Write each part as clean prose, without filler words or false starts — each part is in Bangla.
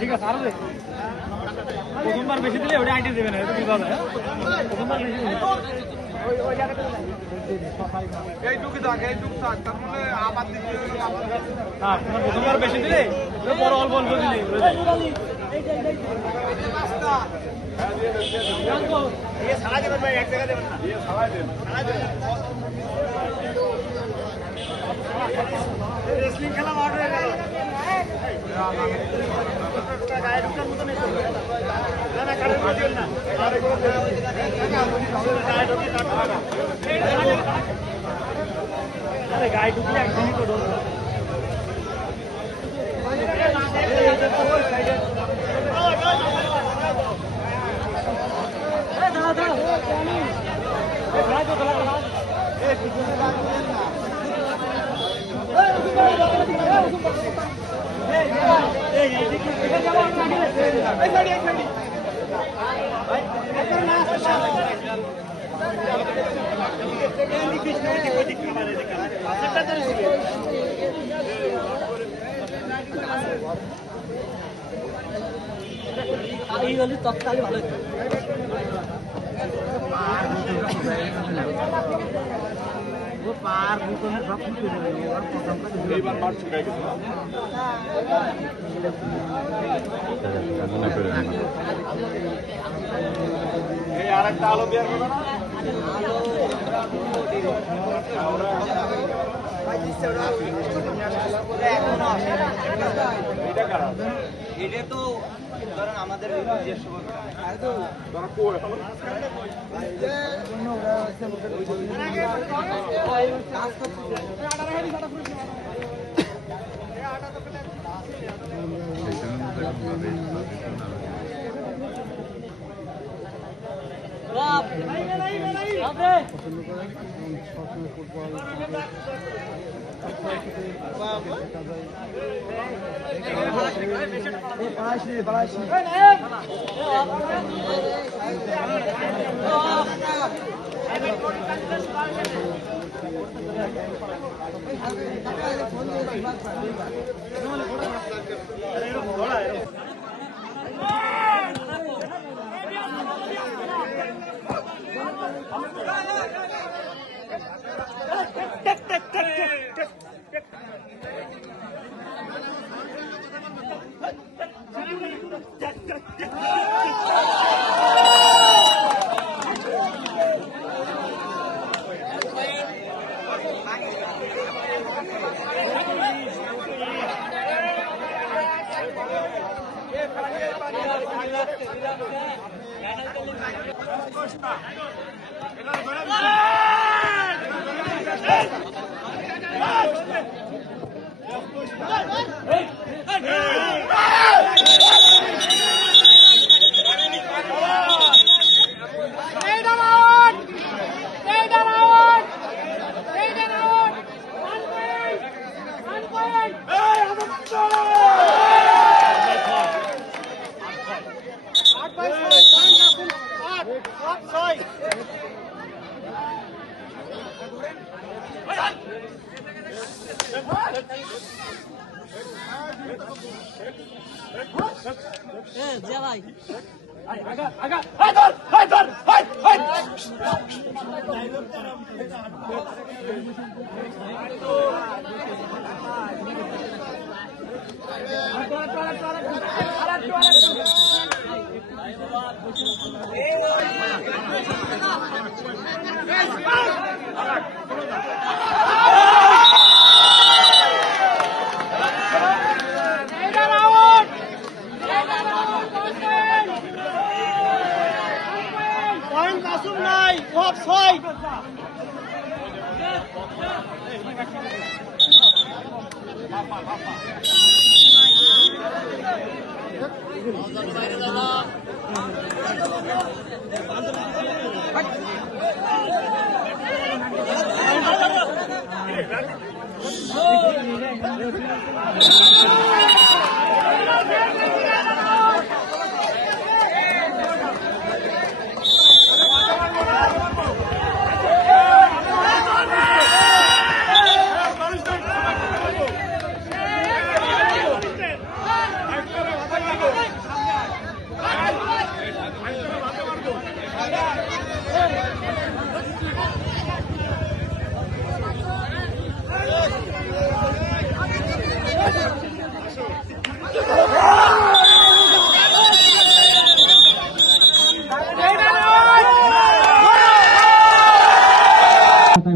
ঠিক আছে আরো প্রথমবার বেশি দিলে ওটা আইটেম দেবে না প্রথমবার বেশি প্রথমবার বেশি দিলে বড় অল্প অল্প দিলে রেসলিং খেলা মাঠ হয়ে গেল গায়ে ঢুকার মতো নেই না কারণ না গায়ে ঢুকলে একদমই তো এই হলে তৎকালে ভালো পার সব কিছু এইবার মাঠ ছুটে গেছে এই আরেকটা আলো বের করো না এটা তো ধরেন আমাদের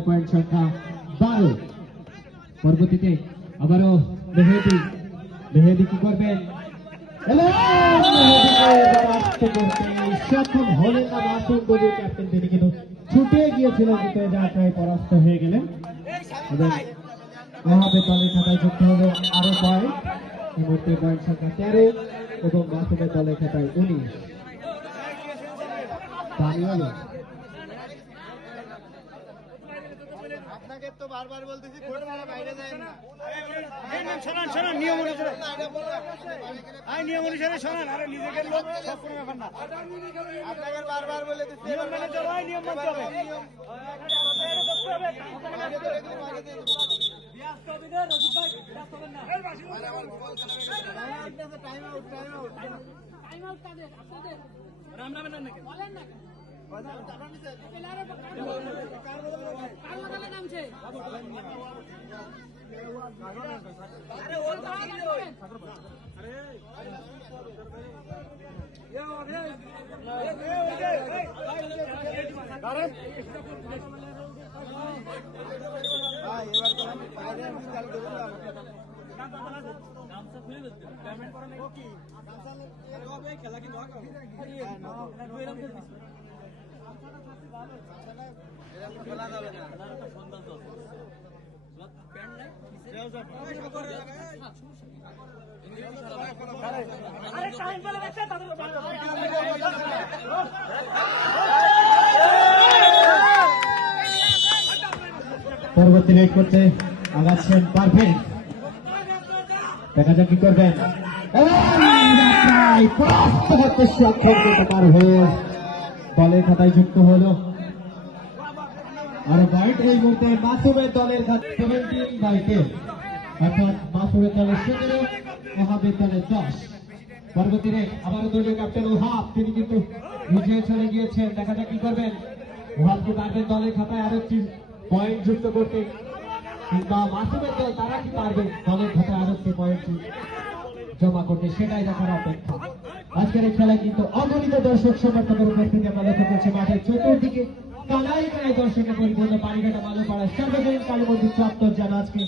পয়েন্ট সংখ্যা 12। পরবর্তীতে আবারও মেহেদি কি করবেন সক্ষম হলেন না মাসুম দলীয় ক্যাপ্টেন, তিনি কিন্তু ছুটে গিয়েছিলেন কিন্তু যাত্রায় পরাস্ত হয়ে গেলেন এবং মহাবে দলের খাতায় যুক্ত হলো আরো পয়েন্ট। এই মুহূর্তে পয়েন্ট সংখ্যা 13 এবং মাসুমের দলের খাতায় 19। আপনাকে তো বারবার বলতেছি বাইরে যায় না। নিয়ম অনুসারে শোনান, আরে নিজেকে লোক সব কোনো ব্যাপার না। আপনাকে বারবার বলে দিচ্ছি নিয়ম মেনে চলো, নিয়ম মানতে হবে। খেলা কি খেলা যাবে না। পরবর্তী রেড করতে আগাচ্ছেন পারভেজ, দেখা যাক কি করবেন। দলের খাতায় যুক্ত হলো আর বাইট। এই মুহূর্তে মাসুমের দলের খাতায় 17/10, অর্থাৎ মাসুমের দলের 17, মহাবিদ্যালয়ের 10। পরবর্তী রেড আবারও দলীয় ক্যাপ্টেন ওহাব, তিনি কিন্তু বিজয়ে চলে গিয়েছেন, দেখা যাক কি করবেন। ওহাব কি পারবেন দলের খাতায় আরো একটি পয়েন্ট যুক্ত করতে, কিংবা মাসুমের দল তারা কি পারবে দলের খাতায় আরো একটি পয়েন্ট জমা করতে, সেটাই দেখার অপেক্ষা। আজকের এই খেলায় কিন্তু অগণিত দর্শক সমর্থকের উপস্থিতি আমরা লক্ষ্য করছি। মাঠের চতুর্দিকে কানায় কানায় দর্শকে পরিপূর্ণ, পানিঘাটা মালোপাড়া সার্বজনীন কালী মন্দির চত্বর যেন আজকে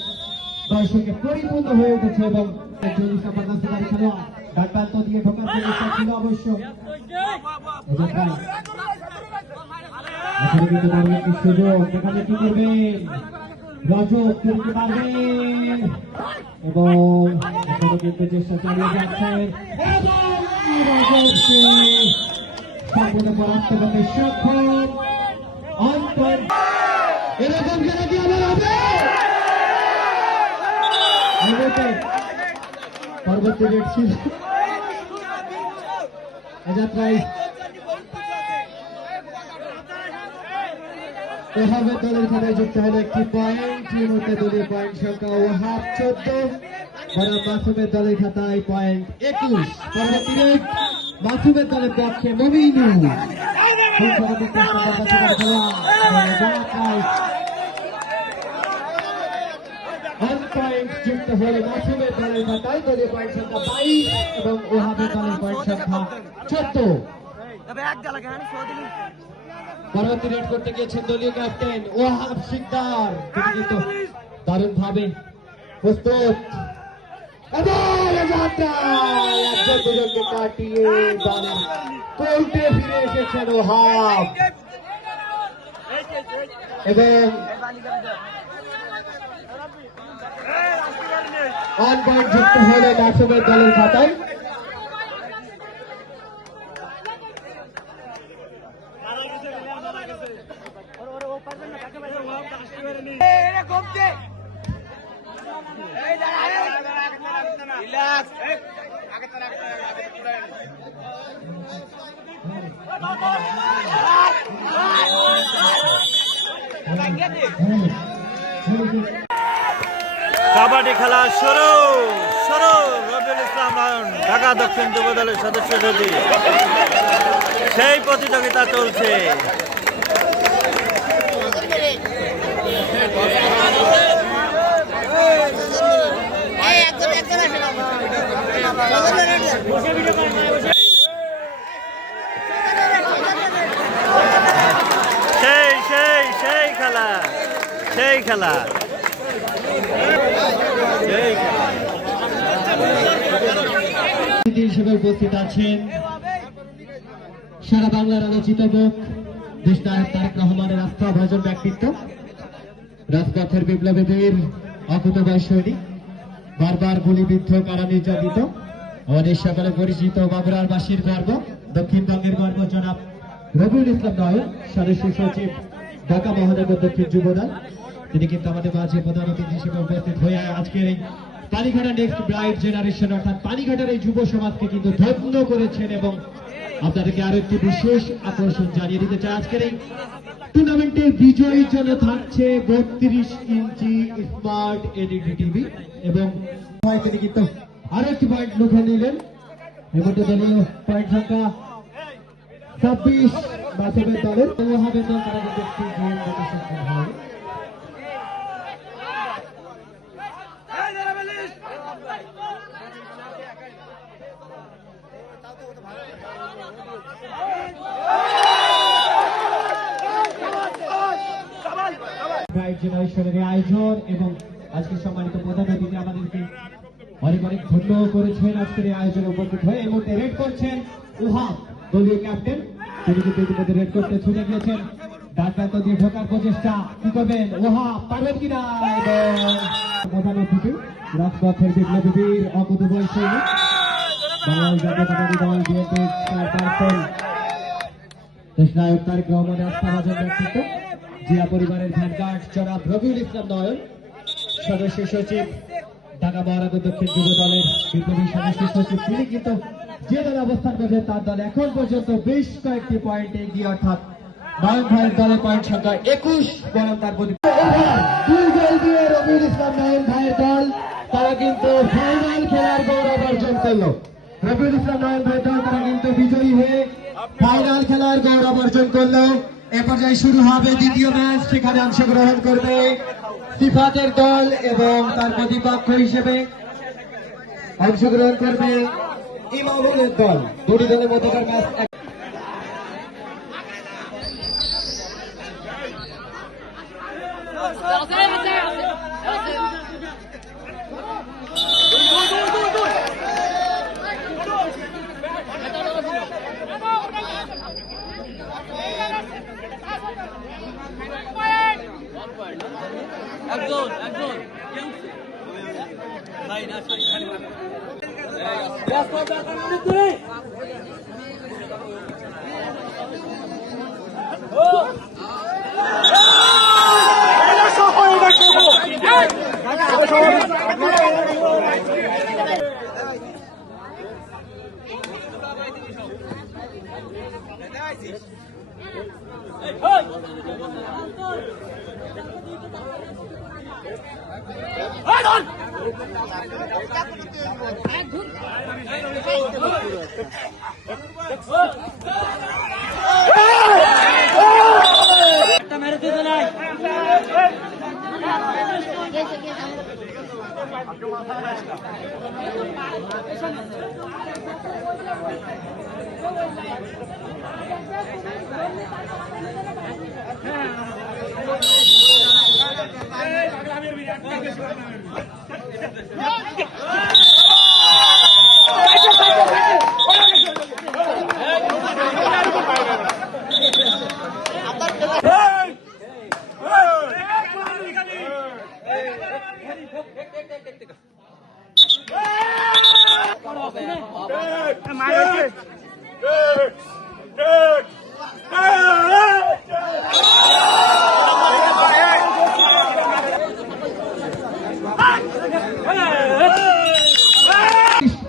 দর্শকে পরিপূর্ণ হয়ে উঠেছে এবং 40 নম্বর নাসিবাড়ি খেলোয়াড় ডাকপ্রান্ত দিয়ে ঢোকার চেষ্টা ছিল অবশ্য। কিন্তু বড় একটি সুযোগ, সেখানে কি করবেন রজত, করতে পারবেন এবং এখনো কিন্তু চেষ্টা চালিয়ে যাচ্ছেন সম্পূর্ণ পরাস্ত করতে সক্ষম। এরকম খেলা কি আবার হবে? পরবর্তী রেড ছিল যাত্রায় ওহাবের দলের খাতায় যুক্ত হলো একটি পয়েন্ট। এই মুহূর্তে দলীয় পয়েন্ট সংখ্যা ওহাব 14, বনাম মাসুমের দলের খাতায় পয়েন্ট 21। পরবর্তী রেড মাসুমের দলের পক্ষে মমিনুল পয়েন্ট যুক্ত হল মাসুমের দলের খাতায়, দলীয় পয়েন্ট সংখ্যা 22 এবং ওহাবের দলের পয়েন্ট সংখ্যা 14। পরবর্তী রেড করতে গিয়েছেন দলীয় ক্যাপ্টেন ওয়াহাব সিকদার, তিনি কিন্তু দারুণ ভাবে প্রস্তুত দুজনকে কাটিয়ে দলের কোর্টে ফিরে এসেছেন ওয়াহাব এবং 1 পয়েন্ট যুক্ত হলো মাসুমের দলের খাতায়। কাবাডি খেলা শুরু শুরু। রবিউল ইসলাম নয়ন ঢাকা দক্ষিণ যুব দলের সদস্য যদি সেই প্রতিযোগিতা চলছে। সেই সেই সেই খেলা সেই খেলা হিসেবে উপস্থিত আছেন সারা বাংলার আলোচিত মুখ দেশনায়ক তারেক রহমানের আস্থা ভাজন ব্যক্তিত্ব, রাজপথের বিপ্লবী বীর, অকুতোভয় সৈনিক, বারবার গুলিবিদ্ধ কারা নির্যাতিত, আমাদের সকলে পরিচিত বাবুরারবাসীর গর্ব, দক্ষিণবঙ্গের গর্ব জনাব রবিউল ইসলাম নয়ন, সদস্য সচিব ঢাকা মহানগর দক্ষিণ যুবদল। তিনি কিন্তু আমাদের মাঝে প্রধান অতিথি হিসেবে উপস্থিত হয়ে আজকের এই পানিঘাটা নেক্সট ব্রাইট জেনারেশন অর্থাৎ পানিঘাটার এই যুব সমাজকে কিন্তু ধন্য করেছেন এবং আপনাদেরকে আরো একটি বিশেষ আকর্ষণ জানিয়ে দিতে চাই। আজকের এই টুর্নামেন্টের বিজয়ীর জন্য থাকছে 32 ইঞ্চি স্মার্ট এলইডি টিভি এবং তিনি কিন্তু আরো একটি পয়েন্ট লুফে নিলেন। এর মধ্যে দলীয় পয়েন্ট সংখ্যা 26 মাসুমের দলের ওহাবের দল, তারা কিন্তু একটি গেম গত সক্ষম হয়। ব্রাইট জেনারেশনের আয়োজন এবং আজকে সম্মানিত প্রধান অতিথি আমাদেরকে অনেক অনেক ধন্য করেছেন আজকের এই আয়োজনে উপস্থিত হয়ে। এই মুহূর্তে রেড করছেন ওহাব দলীয় ক্যাপ্টেন, তিনি কিন্তু ইতিমধ্যে রেড করতে ছুটে গিয়েছেন। ডান প্রান্ত দিয়ে ঢোকার প্রচেষ্টা, কি করবেন ওহাব, পারবেন কিনা? এবং প্রধান অতিথি রাজপথের বিপ্লবী বীর, অকুতোভয় সৈনিক, বাংলাদেশ জাতীয়তাবাদী দল বিএনপির চেয়ারপারসন দেশনায়ক তারেক রহমানের আস্থাভাজন ব্যক্তিত্ব, জিয়া পরিবারের ভ্যানগার্ড জনাব রবিউল ইসলাম নয়ন, সদস্য সচিব ঢাকা মহানগর দক্ষিণ যুব দলের বিপ্লবী সদস্য সচিব। তিনি কিন্তু যে দলে অবস্থান করছেন তার দল এখন পর্যন্ত বেশ কয়েকটি পয়েন্টে এগিয়ে, অর্থাৎ নয়ন ভাইয়ের দলের পয়েন্ট সংখ্যা 21 বরং তার প্রতি 2 গোল দিয়ে রবিউল ইসলাম নয়ন ভাইয়ের দল তারা কিন্তু ফাইনাল খেলার গৌরব অর্জন করলো। রবিউল ইসলাম নয়ন ভাইয়ের দল তারা কিন্তু বিজয়ী হয়ে ফাইনাল খেলার গৌরব অর্জন করলো। এ পর্যায়ে শুরু হবে দ্বিতীয় ম্যাচ, সেখানে অংশগ্রহণ করবে সিফাতের দল এবং তার প্রতিপক্ষ হিসেবে অংশগ্রহণ করবে ইমামুলের দল। দুটি দলের মধ্যকার ম্যাচ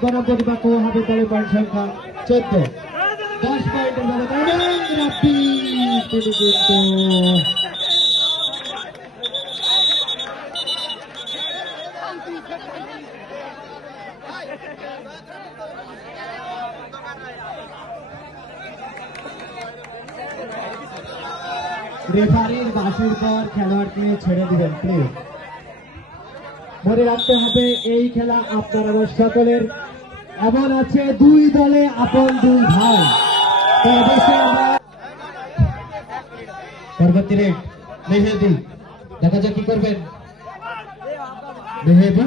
গণপ্রতিপক্ষ হাতে দলের পয়েন্ট সংখ্যা 14 10 পয়েন্টের ব্যবধান রাব্বি তিনি কিন্তু রেফারির বাঁশির পর খেলোয়াড়কে ছেড়ে দিবেন প্লিজ। মনে রাখতে হবে এই খেলা আপনারা সকলের এমন আছে দুই দলে আপন দুই ভাই। তো অবশ্যই আমরা পরবর্তী রেড মেহেদি দেখা যাক কি করবেন। মেহেদি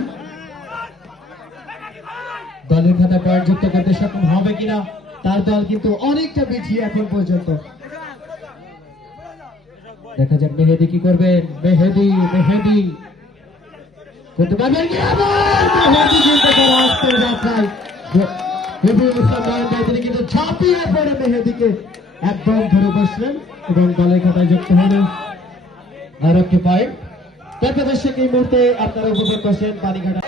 দলের খাতা পয়েন্ট যুক্ত করতে সক্ষম হবে কিনা, তার দল কিন্তু অনেকটা পিছিয়ে এখন পর্যন্ত। দেখা যাক মেহেদি কি করবেন। মেহেদি মেহেদি করতে পারবেন কি? আবার মেহেদি কিন্তু করা আসতে যাচ্ছেন রবিউল ইসলাম নয়ন ভাই, তিনি কিন্তু ঝাঁপিয়ে পড়ে মেহেদিকে একদম ধরে বসলেন এবং দলের খাতায় যুক্ত হলেন আর একটি পয়েন্ট। তারপর দর্শক এই মুহূর্তে আপনারা উপভোগ করছেন পানিঘাটা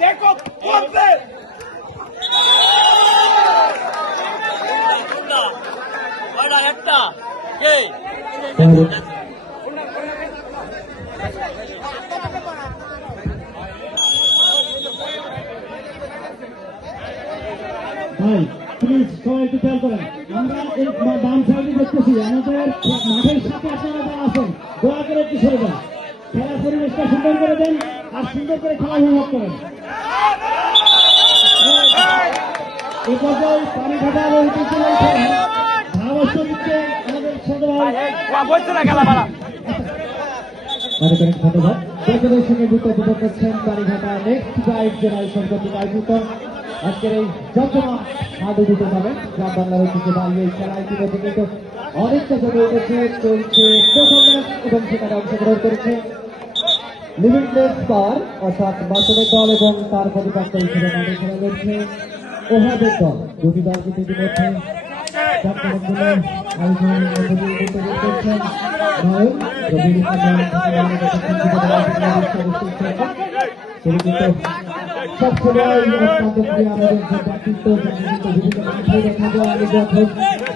দেখো করবে একটা ভাই প্লিজ সবাই একটু খেয়াল করেন। আমরা এই ডান সাইডে দেখতেছি আমাদের মাঠের সাথে আপনারা যারা আছেন দয়া করে একটু সরে যান, খেলার পরিবেশটা সুন্দর করে দেন আর সুন্দর করে খেলা উপভোগ করেন। এ পর্যায়ে পানিঘাটা এবং ধারাভাষ্য দিচ্ছে আমাদের ছোট ভাই ধন্যবাদ। দর্শকের সঙ্গে যুক্ত উপভোগ করছেন পানিঘাটা নেক্সট গাইড জেনারেশন কর্তৃক আয়োজিত আজকের এই জমজমা হাডু দিতে যাবেন গ্রাম বাংলার ঐতিহ্যে দাঁড়িয়ে এই খেলা ইতিমধ্যে কিন্তু অনেকটা জমে উঠেছে, চলছে প্রথম ম্যাচ এবং সেখানে অংশগ্রহণ করেছে লিমিটলেস পাওয়ার অর্থাৎ বাসনের দল এবং তার প্রতিপক্ষ হিসেবে মাঠে খেলা লড়ছে ওহাবের দল। দুটি দল কিন্তু ইতিমধ্যে সব সময় আমাদের ব্যক্তিত্ব বিভিন্ন মাঠে দেখা যায়। আমি যখন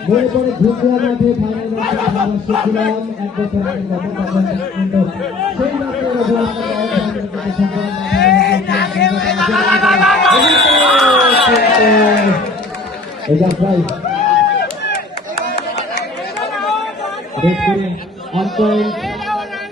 বলে পরে ঘুরছিলাম মাঠে ফাইনাল ছিলাম এক বছর আগে কিন্তু সেই মাত্র